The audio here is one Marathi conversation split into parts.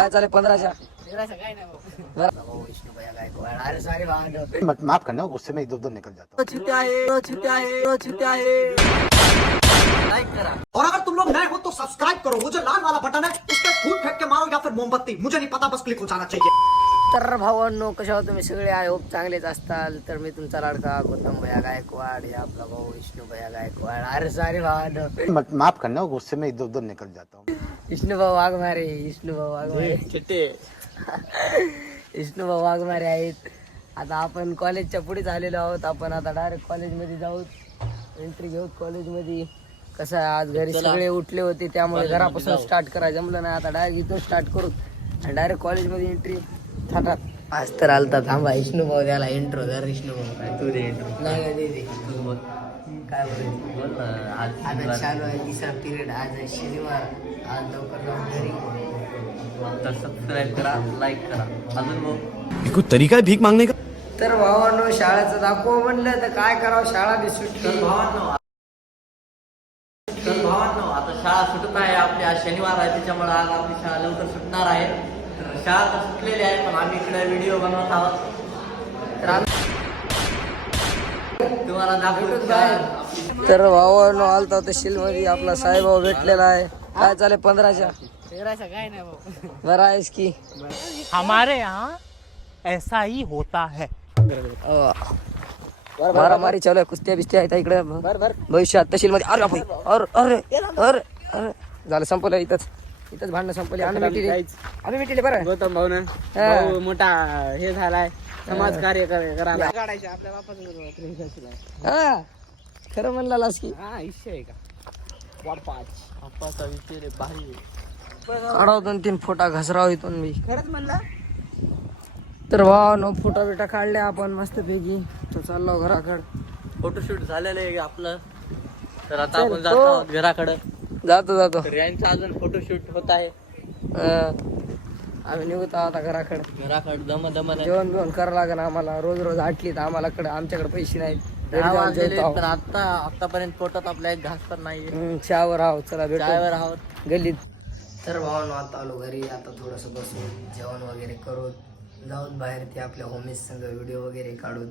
काय चालेल 15च्या माफ करना, गुस्से में इधर उधर निकल जाता और अगर तुम लोग नए हो तो सब्सक्राइब करो, वो जो लाल वाला बटन है उस पर फूट फेंक के मारो या फिर मोमबत्ती, मुझे नहीं पता, बस क्लिक हो जाना चाहिए। तर भावांनो, कशा आहात तुम्ही सगळे? आय होप चांगलेच असताल. तर मी तुमचा लाडका गौतम भैया गायकवाड, हे आपला भाऊ विष्णू भैया गायकवाड. अरे सारे भावांनो, माफ करना, गुस्से में इधर उधर निकल जाता हूँ. विष्णू भाऊ वाघमारे, विष्णू भाऊ वाघमारे विष्णू भाऊ वाघमारे आहेत. आता आपण कॉलेजच्या पुढे झालेलो आहोत. आपण आता डायरेक्ट कॉलेजमध्ये जाऊ, एंट्री घेऊ कॉलेजमध्ये. कसं आहे, आज घरी सगळे उठले होते त्यामुळे घरापासून स्टार्ट करायला जमलं नाही. आता डायरेक्ट इथून स्टार्ट करू आणि डायरेक्ट कॉलेजमध्ये एंट्री थाटात. आज तर आलता. थांबा, विष्णू भाऊ द्याला इंट्रो. जर विष्णू भाऊ काय तू दे इंट्रो. नाही काय दे काय बोल आता चालू आहे 3रा पिरियड. आज आहे शनिवार. आज लवकर जाऊन घरी. सबस्क्राईब करा, लाईक करा. अजून भाऊ कोई तरीका है भीक मांगने का? तर भावांनो, शाळेचं दाखव म्हणलं तर काय करावं, शाळा बी सुटली. भावांनो आता शाळा सुटत आहे. आपली आज शनिवार आहे त्याच्यामुळे आज आपली शाळा लवकर सुटणार आहे. तर शाळा तर सुटलेली आहे पण आम्ही इकडे व्हिडिओ बनवत आहोत. तर आम्ही तुम्हाला दाखवतो. तर भावांनो, आलता तहसील मध्ये आपला साहेबभाऊ भेटलेला आहे. काय चालेल 15च्या काय नाही भाऊ. बरं आहेस की? हमारे यहाँ ऐसा ही होता है. मारामारी चालू आहे, कुस्त्या बिस्त्या आहेत इकडे भविष्यात तहसील मध्ये. अरे बापरे, अरे अरे अरे अरे झालं, संपलं. इथंच भांडणं संपली. आम्ही भेटले बरं. गौतम भाऊ हा. मोठा हे झालाय, समाज कार्य करायला. हा, खरं म्हणलास की? हा इश्य आहे का? वापाचा विचार भारी. काढाव 2-3 फोटा घसराव इथून मी. खरंच म्हणला. तर भावानो, फोटा बिटा काढले आपण मस्तपैकी. तो चाललो घराकडे. फोटोशूट झालेलं आहे आपलं. तर आता आपण जातो आहोत घराकडे. जातो तर यांचं अजून फोटोशूट होत आहे. आम्ही निघतो आता घराकडे. दम जेवण बिवण करावं लागेल आम्हाला. रोज आटलीत आमच्याकडे पैसे नाहीत. घरी दहा जाऊन वाजलेले जेवतो आहोत. पण आतापर्यंत पोटात आपल्या एक घास पण नाही. चहावर आहोत. चला चायवर भेटू आहोत गल्लीत. तर भावांनो, आता आलो घरी. आता थोडंसं बसून जेवण वगैरे करून जाऊन बाहेर ते आपल्या होmies संग व्हिडिओ वगैरे काढून.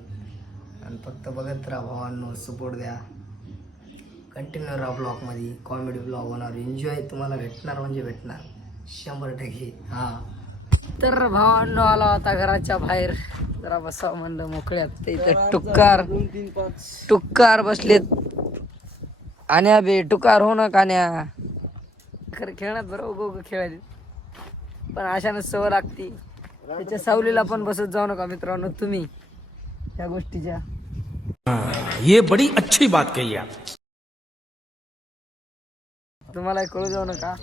आणि फक्त बघत राहा भावांनो, सपोर्ट द्या. कंटिन्यू राहा ब्लॉगमध्ये. कॉमेडी ब्लॉग होणार. एन्जॉय तुम्हाला भेटणार म्हणजे भेटणार 100%. हा, तर भावांनो, आला आता घराच्या बाहेर. जरा बसावं म्हणलं मोकळ्यात. ते इथं टुक्कार बसलेत. आण्या बे टुकार हो ना कान्या. खरं खेळण्यात बरं गो खेळायला, पण अशानं सवय लागती. त्याच्या सावलीला पण बसत जाऊ नका मित्रांनो तुम्ही त्या गोष्टीच्या. ये बड़ी अच्छी बात कही आप. तुम्हाला कळू जाऊ नका.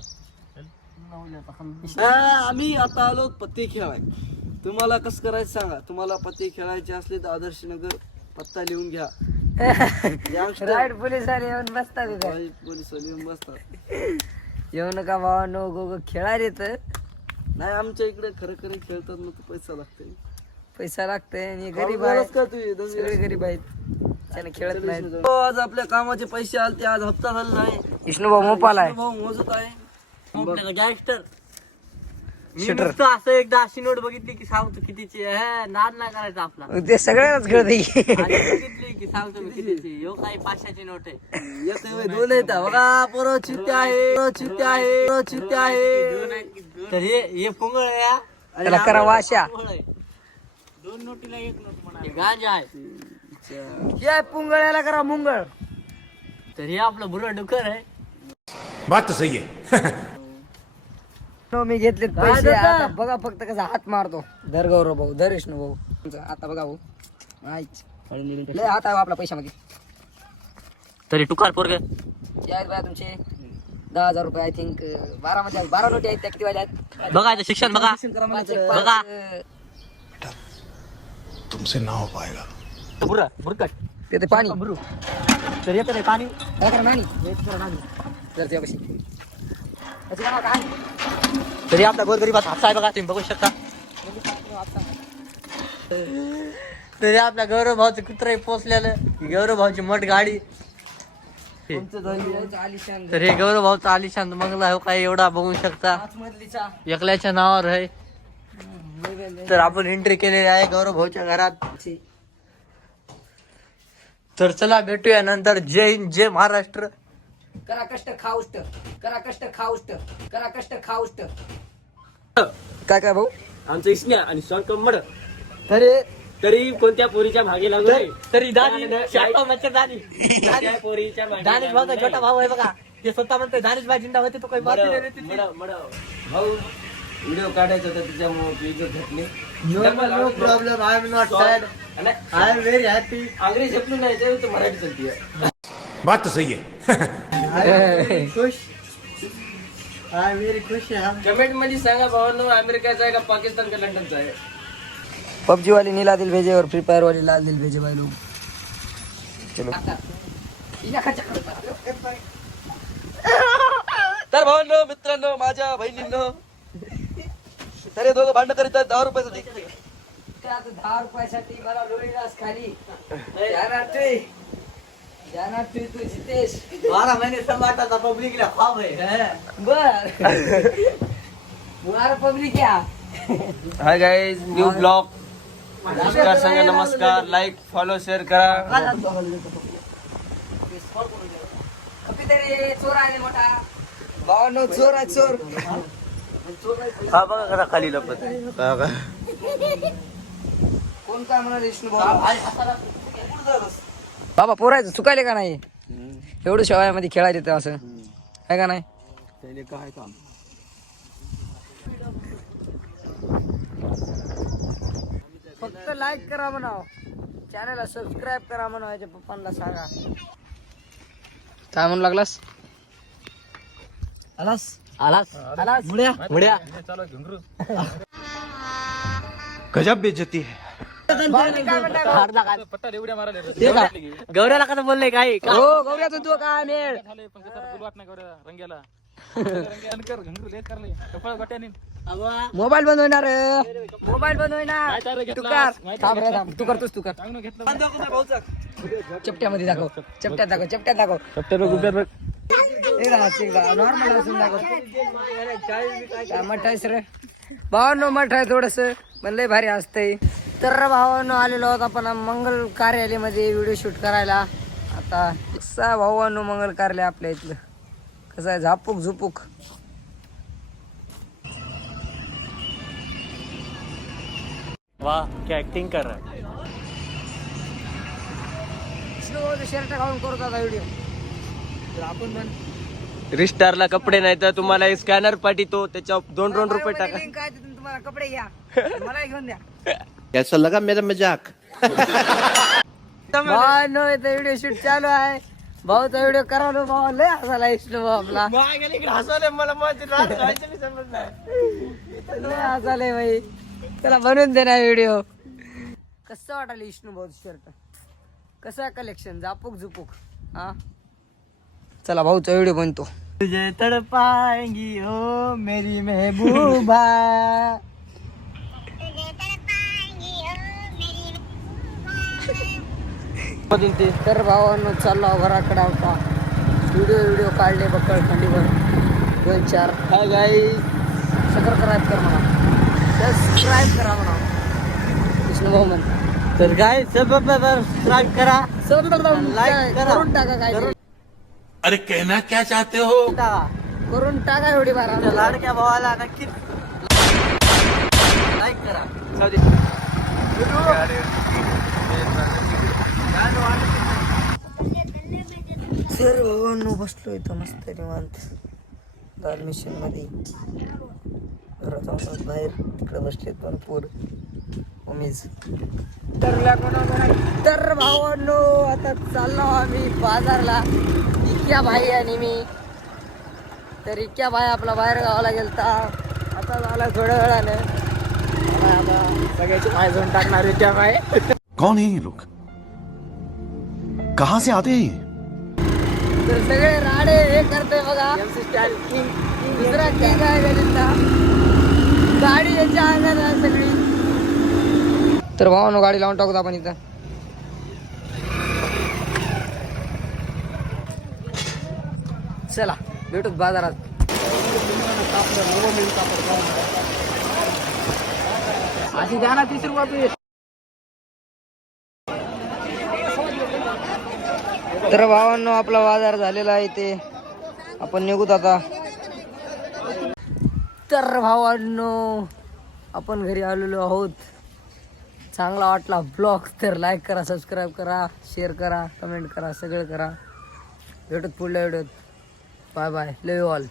आम्ही आता आलो पत्ते खेळाय. तुम्हाला कसं करायचं सांगा. तुम्हाला पत्ते खेळायचे असले तर आदर्श नगर पत्ता लिहून घ्या. राईट, पोलीस आले येऊन बसतात इथं. पोलीस येऊन बसतात. येऊ नका भावांनो, गो खेळायला येतं. नाही, आमच्या इकडे खरं खेळतात ना, पैसा लागते. पैसा लागतंय आणि गरीब आहेत, का तू सगळे गरीब आहेत, त्याने खेळत नाही. आज आपल्या कामाचे पैसे आले. आज हप्ता झाला नाही. विष्णू भाऊ मोपाला आहे. भाऊ मोजत आहे. गँगस्टर. मी नुसतं असं एकदा अशी नोट बघितली की सांगतो कितीची आहे. नाद नाही करायचा आपला. ते सगळ्यांनाच कळत. आणि बघितली की सांगतो मी कितीची. यो काही 500ची नोट आहे. येते 2 येतात बघा. पोरं चित्ते आहे, चित्ते आहे, चित्ते आहे. तर हे पुंगळ आहे हा. त्याला करा वाशा. 2 नोटीला 1 नोट म्हणा. हे गांजा आहे. या पुंगळ्याला करा मुंगळ. तर हे आपलं बुरा डुकर आहे. बात तो सही है. मी घेतलेत पैसे. आता बघा फक्त कसा हात मारतो. धर गौरव भाऊ, धर विष्णू भाऊ. आता बघा भाऊ, लय हात आहे आपला पैशामध्ये. तरी टुकार पोरग या बाया तुमचे 10,000 रुपये. आय थिंक 12 मध्ये 12 नोटी आहेत. त्या किती वाल्या आहेत बघायचं शिक्षण बघा. बघा. तुमसे ना हो पाएगा. बुरा बुरकट. ते पाणी तर येतं नाही पाणी. काय करा नानी जर ते कशी तरी आपला गोरगरीबाचा हात आहे बघा, तुम्ही बघू शकता. तरी आपल्या गौरव भाऊचं कुत्रही पोचलेलं. गौरव भाऊची मोठ गाडी. आलिशान तर हे गौरव भाऊचा आलिशान बंगला हो काय एवढा बघू शकता, 5 मजलीचा. एकल्याच्या नावावर आहे. तर आपण एंट्री केलेली आहे गौरव भाऊच्या घरात. तर चला भेटूया नंतर. जय हिंद, जय महाराष्ट्र. करा कष्ट खाऊष्ट, करा कष्ट खाऊष्ट, करा कष्ट खाऊष्ट. काय काय भाऊ? आमचं इसण्या आणि सॉंग मड तरी तरी कोणत्या पोरीच्या भागी लागू नये. तरी दादी शाळेच्या दादी त्या पोरीच्या मागे दानिश भाऊचा लागू छोटा भाऊ आहे बघा. ते स्वतः म्हणतोय दानिश भाई जिंदा होते तो काही माफी नाही देत तिथे. भाऊ व्हिडिओ काढायचा होता त्याच्यामुळे तू इज्जत घटली. No problem, I am not sad, I am very happy. अंग्रेजी झेपली नाही ते तर मराठी चालते. बात तो सही है. खुश, आय एम व्हेरी खुश. कमेंट मध्ये सांगा भावांनो अमेरिकाचा आहे का पाकिस्तान का लंडनचा आहे. पबजी वाली नीला दिल भेजे और फ्री फायर वाली लाल दिल भेजे भाई लोग. चलो तर भावांनो, मित्रांनो, माझ्या बहिणींनो, तर हे दोघं भांडण करीत आहेत 10 रुपयासाठी. 10 रुपयासाठी मला लोणी रास खाली जाणार तू जितेश 12 महिने समाटाचा पब्लिकला फाम आहे. बर तुम्हारा पब्लिक क्या. Hi guys, new blog. नमस्कार सांगा, नमस्कार, लाईक फॉलो शेअर करा. कपीतरी चोर आहे मोठा भावानो, चोर आहे चोर. हा बघा कसा खाली लपत. कोण काय म्हणाल विष्णू भाऊ. बाबा पोरायचं चुकायले का नाही. एवढं शेवयामध्ये खेळायला येतं असं आहे का नाही. काय काम. फक्त लाईक करा म्हणाव, चॅनलला सबस्क्राईब करा म्हणाव. याच्या पप्पांना सांगा. काय म्हणू लागलास. आलास मुड्या गजब बेइज्जती है. गौऱ्याला कसं बोलले काय. हो गौऱ्याचं तू काय मेळ. मोबाईल बंद होणार, मोबाईल बंद होणार. तू कर, थांब रे थांब, तू करतोस तू कर. चपट्यामध्ये दाखव, चपट्यात दाखव, चपट्यात दाखव. नॉर्मल असून दाखव. मठ आहेस रे भावांनो, मठ आहे थोडस पण लय भारी असतंय. तर भावांनो आलेलो आहोत आपण मंगल कार्यालयामध्ये व्हिडिओ शूट करायला. आता कसा भावांनो मंगल कार्यालय आपल्या इथलं कसं आहे, झापूक झुपूक. वाह क्या एक्टिंग कर रहा है. शर्ट घालून करत होता व्हिडिओ. तर आपण पण रिस्टारला कपडे नाही तर तुम्हाला स्कॅनर पाठवतो, त्याच्यावर 2 रुपये टाका. लिंक आहे तिथून तुम्हाला कपडे घ्या, मला घेऊन द्या. कैसा लगा मेरा मजाक. भावांनो इथं व्हिडिओ शूट चालू आहे. भाऊचा व्हिडिओ करा ना भावा, लय हसायला विष्णू भाऊ आपला. लय हसायला भाई, त्याला बनवून दे ना व्हिडिओ. कसं वाटायला विष्णू भाऊ शर्ट, कसं आहे कलेक्शन, झापूक झुपूक. हा चला भाऊचा व्हिडिओ बनतो. तुझे तड़पाएंगी हो मेरी महबूबा. तर भावांनो चाललो घराकडे होता. व्हिडिओ काढले बक्कळ खंडीवर 2-4. हाय गाईज, सबस्क्राईब कर म्हणा, सबस्क्राईब करा म्हणा विष्णू भाऊ म्हण. तर काय सबस्क्राईब करा, लाईक करून टाका, काय अरे कहना क्या चाहते हो. करून टाका एवढी बारा. लाडक्या भावाला नक्कीच लाईक करा. सर भावांनो बसलो इथं मस्त निवांत दाल मिशन मध्ये. घरात बाहेर तिकडे बसलेत पण पोर उमेज. तर भावांनो आता चाललो आम्ही बाजारला. इक्या भाई आणि मी. तर इक्या भाई आपला बाहेर गावाला गेलता, आता झाला थोड्या वेळानं. आता सगळ्याची पाय जाऊन टाकणार इक्या भाई. कौन है ये लोग, कहाँ से आते हैं. तर सगळे राडे हे करते बघा. दुसरा किंग आहे गलितला. गाडी याच्या अंगात आहे सगळी. तर भावानो गाडी लावून टाकू आपण इथं. चला भेटूत बाजारात. अशी द्या ना 30 रुपये. तर भावांनो आपला बाजार झालेला आहे ते आपण निघूत आता. तर भावांनो आपण घरी आलेलो आहोत. चांगला वाटला ब्लॉग तर लाईक करा, सबस्क्राईब करा, शेअर करा, कमेंट करा, सगळं करा. भेटत पुढल्या व्हिडिओत. Bye bye, love you all.